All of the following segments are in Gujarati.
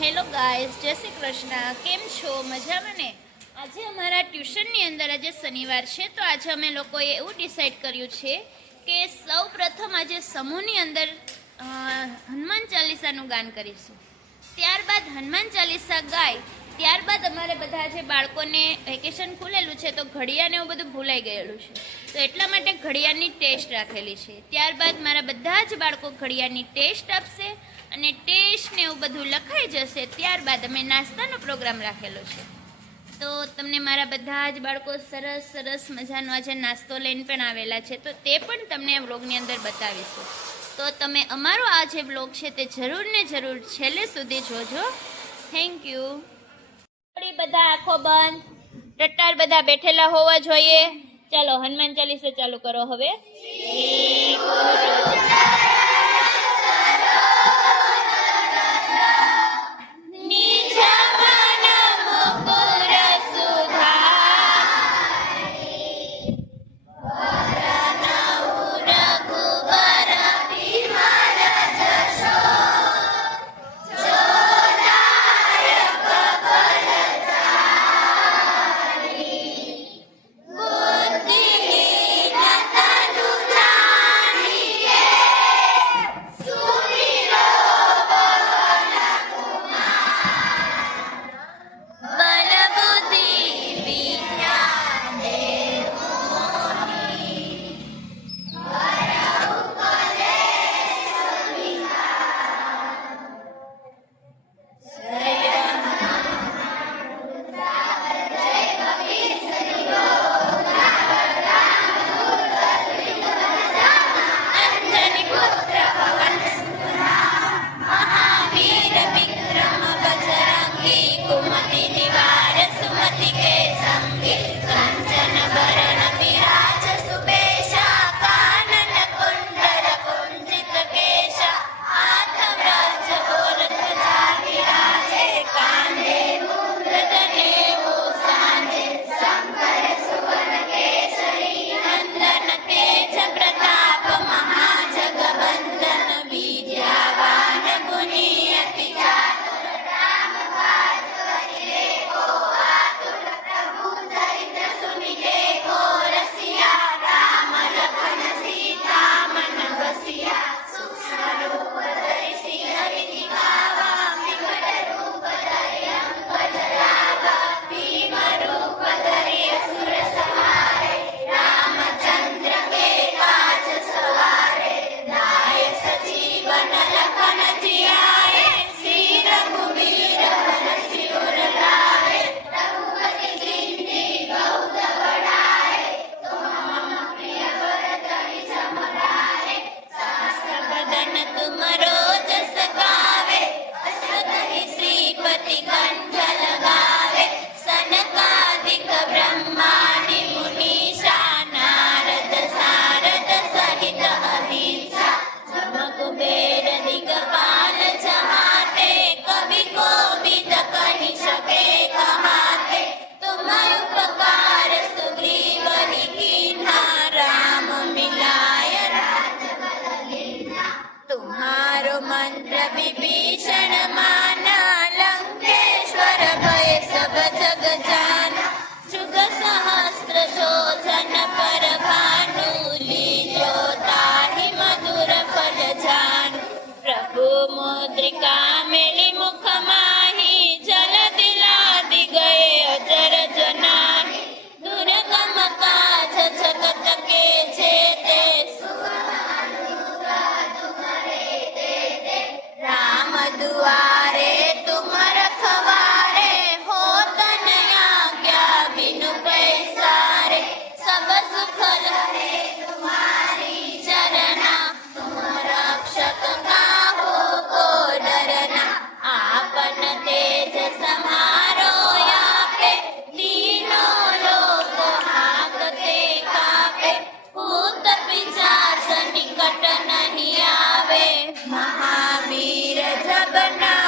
હેલો ગાઈસ, જય શ્રી કૃષ્ણ. કેમ છો? મજામાં ને? આજે અમારા ટ્યુશનની અંદર આજે શનિવાર છે, તો આજે અમે લોકોએ એવું ડિસાઈડ કર્યું છે કે સૌ પ્રથમ આજે સમૂહની અંદર હનુમાન ચાલીસાનું ગાન કરીશું. ત્યારબાદ હનુમાન ચાલીસા ગાય ત્યારબાદ અમારે બધા જે બાળકોને વેકેશન ખુલેલું છે તો ઘડિયાને એવું બધું ભૂલાઈ ગયેલું છે, તો એટલા માટે ઘડિયાળની ટેસ્ટ રાખેલી છે. ત્યારબાદ મારા બધા જ બાળકો ઘડિયાળની ટેસ્ટ આપશે અને ટેસ્ટ ને એવું બધું લખાઈ જશે. ત્યારબાદ અમે નાસ્તાનો પ્રોગ્રામ રાખેલો છે, તો તમને મારા બધા જ બાળકો સરસ સરસ મજાનો આજે નાસ્તો લઈને પણ આવેલા છે, તો તે પણ તમને આ વ્લોગની અંદર બતાવીશું. તો તમે અમારો આ જે વ્લોગ છે તે જરૂર ને જરૂર છેલ્લે સુધી જોજો. Thank you. બધા આંખો બંધ, ટટ્ટાર બધા બેઠેલા હોવા જોઈએ. ચાલો હનુમાન ચાલીસા ચાલુ કરો હવે. मंत्र विभीषण माना, लंकेश्वर भय सब जग जाना, जुग सहस्त्र शोधन पर भानु, लीजो ताहि मधुर फल जानु। प्रभु मुद्रिका मेली मुख माही, जल दिलादि गए अजर जनाहि, दुर्गम काज जगत के जेते, राम दुआरे तुम रखवारे, हो तन आज्ञा बिनु पैसारे, सब सुख लहे तुम्हारी चरना, तुम रक्षक काहू को डरना। आपन तेज समारो यापे, तीनों लोक हाकते कापे, भूत पिशाच निकट नहीं आवे, महावीर जब नाम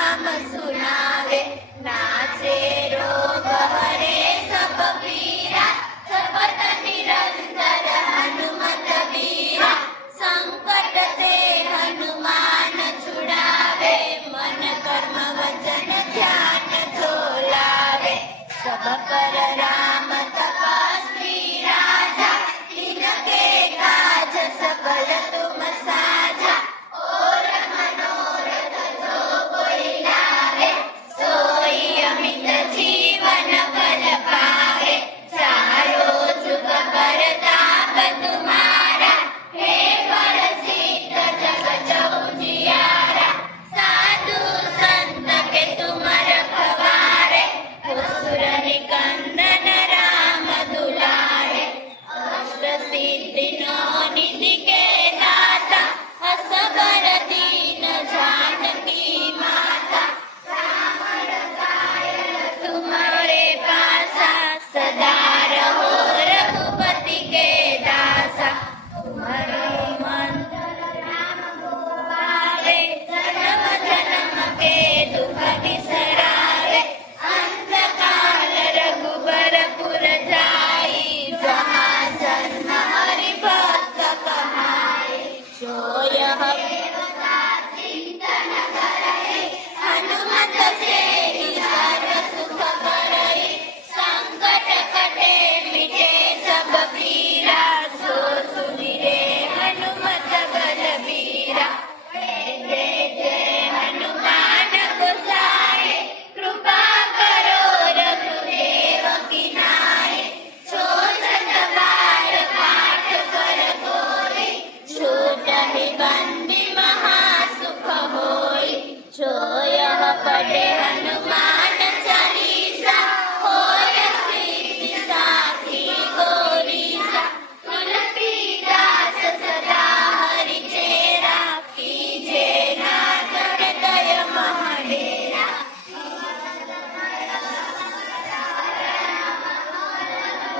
पढ़े हनुमान चालीसा होय सिद्धि साखी गौरीसा तुलसीदास सदा हरि चेरा कीजे नाथ हृदय महाडेरा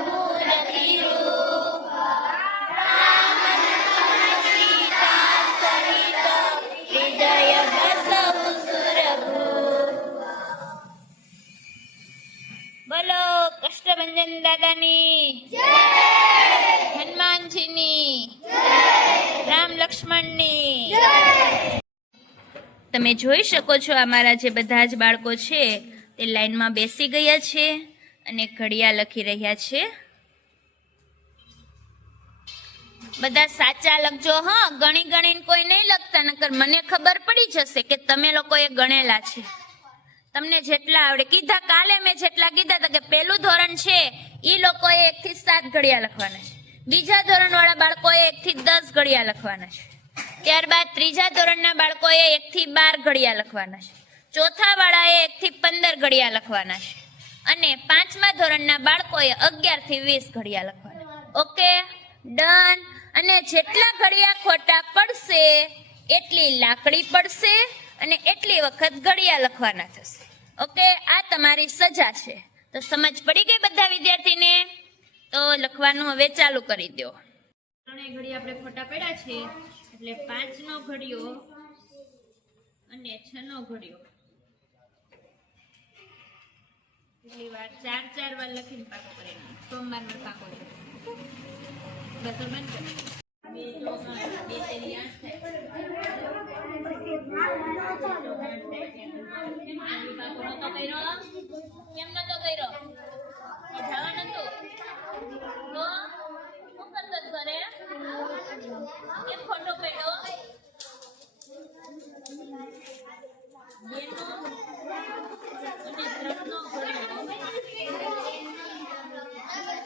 मूर्ति रूप राम लक्ष्मण सीता सहित हृदय बसहु सुरभूप। बोलो કષ્ટભંજન દાદાની હનુમાનજીની રામ લક્ષ્મણની। તમે જોઈ શકો છો અમારા જે બધા જ બાળકો છે તે લાઈનમાં બેસી ગયા છે અને ઘડિયા લખી રહ્યા છે। બધા સાચા લખજો હા, ગણી ગણીને કોઈ નહીં લખતા, નકર મને ખબર પડી જશે કે તમે લોકોએ ગણેલા છે। તમને જેટલા આવડે કીધા, કાલે મેં જેટલા કીધા હતા કે પહેલું ધોરણ છે એ લોકોએ 1 થી 7 ઘડિયા લખવાના છે, બીજા ધોરણવાળા બાળકોએ 1 થી 10 ઘડિયા લખવાના છે, ત્યારબાદ ત્રીજા ધોરણના બાળકોએ 1 થી 12 ઘડિયા લખવાના છે, ચોથા વાળાએ 1 થી 15 ઘડિયા લખવાના છે અને પાંચમા ધોરણના બાળકોએ 11 થી 20 ઘડિયા લખવાના। Okay, done. અને જેટલા ઘડિયા ખોટા પડશે એટલી લાકડી પડશે અને એટલી વખત ઘડિયા લખવાના થશે। ઓકે, આ તમારી સજા છે। તો સમજ પડી ગઈ બધા વિદ્યાર્થીને? તો લખવાનું હવે ચાલુ કરી દો। ત્રણેય ઘડિયા આપણે ખોટા પડ્યા છે એટલે 5 નો ઘડિયો અને 6 નો ઘડિયો એટલી વાર 4 વાર લખીને પાકો કરી સોમવારનો પાકો છે। બસ બંધ કરો। 2 તેરી 8 થાય। કેમ નતો કર્યો? જવા નતું તો શું કરતો ઘરે? કેમ ખોટો પડ્યો? બેનો અને ત્રણનો ઘડિયો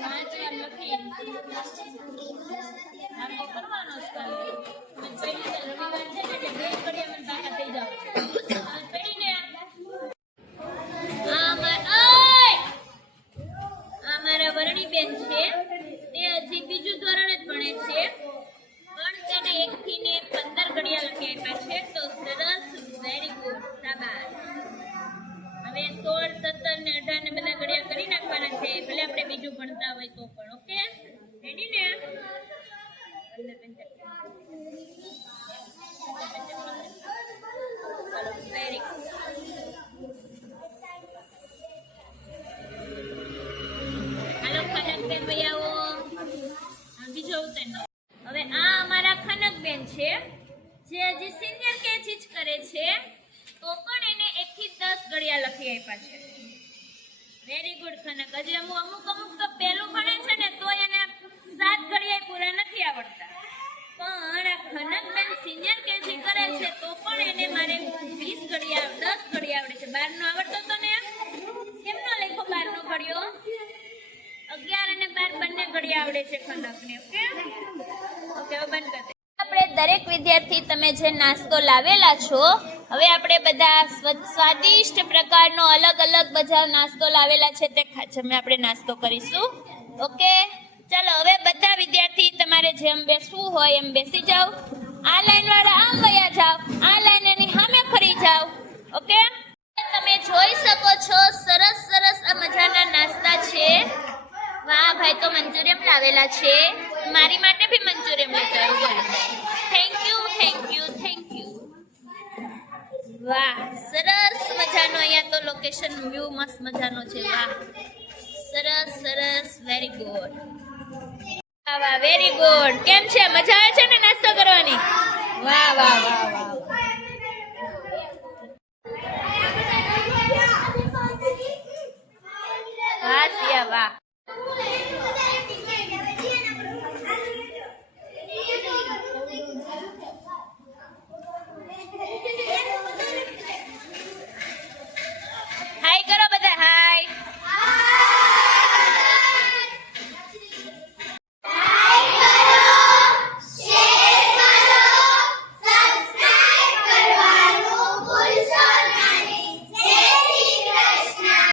5 વાર લખી આખો કરવાનો છે કાલે। પહેલી રવિવાર છે ને એટલે 2 ઘડિયા મને બાકા થઈ જાવ પડીને। અમારા વરણી બેન છે તે હજી બીજું ધોરણ જ ભણે છે પણ તેને 1 થી ને 15 ઘડિયા લખી આપ્યા છે। તો સરસ, વેરી ગુડ, શાબાશ। હવે 16, 17 ને 18 ને બધા ઘડિયા કરી નાખવાના છે, ભલે આપણે બીજું ભણતા હોય તો પણ। ઓકે, રેડી ને? Very good. હાલો ખનકબેન ભાઈ આવો, બીજો ઉતાર। હવે આ અમારા ખનકબેન છે જે હજી સિનિયર કેજી જ કરે છે તો પણ એને 1 થી 10 ઘડિયા લખી આપ્યા છે। Very good Khanak. હજી અમુક તો પહેલું ભણે છે ને તો એને 7 ઘડિયા પૂરા નથી આવડતા, પણ આ ખનકબેન સિનિયર કેજી કરે છે તો પણ એને મારે 20 ઘડિયા 10 ઘડિયા આવડે છે। 12 નો આવડતો તો ને? કેમ નો લખો 12 નો ઘડિયો? 11 અને 12 બંને ઘડિયા આવડે છે ખનકને। ઓકે, હવે બંધ કરી દે। આપણે દરેક વિદ્યાર્થી તમે જે નાસ્તો લાવેલા છો, હવે આપણે બધા સ્વાદિષ્ટ પ્રકારનો અલગ અલગ બધા નાસ્તો લાવેલા છે તે જમે આપણે નાસ્તો કરીશું। ઓકે, ચાલો હવે બધા વિદ્યાર્થી તમારે જેમ બેસવું હોય એમ બેસી જાઓ। આ લાઈન વાળા આમ વયા જાઓ, આ લાઈન એની સામે ફરી જાઓ। ઓકે, તમે જોઈ શકો છો સરસ સરસ આ મજાના નાસ્તા છે। વાહ ભાઈ, તો મંચુરિયમ લાવેલા છે, મારી માટે બી મંચુરિયમ લેતા આવો। Thank you, thank you, thank you. વાહ, સરસ મજાનો અહીંયા તો લોકેશન વ્યૂ મસ્ત મજાનો છે। વાહ, સરસ સરસ, વેરી ગુડ, વાહ વેરી ગુડ। કેમ છે, મજા આવે છે ને નાસ્તો કરવાની?